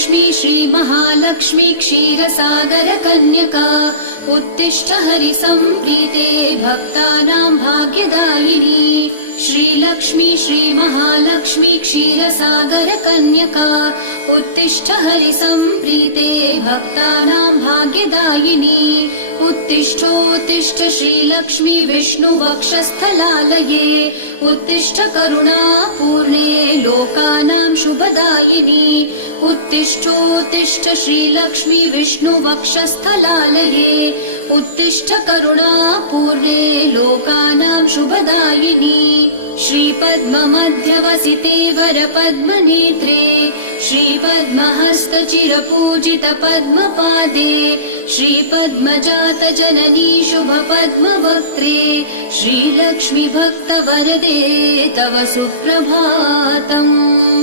श्रीलक्ष्मी श्रीमहालक्ष्मी क्षीरसागरकन्यका उत्तिष्ठ हरिसम्प्रीते भक्तानां भाग्यदायिनी। श्रीलक्ष्मी श्रीमहालक्ष्मी क्षीरसागरकन्यका उत्तिष्ठ हरिसम्प्रीते भक्तानां भाग्यदायिनी। उत्तिष्ठोत्तिष्ठ श्रीलक्ष्मी विष्णुवक्षस्थलालये उत्तिष्ठ करुणापूर्णे लोकानां शुभदायिनी। उत्तिष्ठोत्तिष्ठ श्रीलक्ष्मी विष्णुवक्षस्थलालये उत्तिष्ठ करुणापूर्णे लोकानां शुभदायिनी। श्रीपद्ममध्यवसिते वरपद्मनेत्रे श्रीपद्महस्तचिरपूजित पद्मपादे श्रीपद्मजातजननी शुभपद्मवक्त्रे श्रीलक्ष्मी भक्तवरदे तव सुप्रभातम्।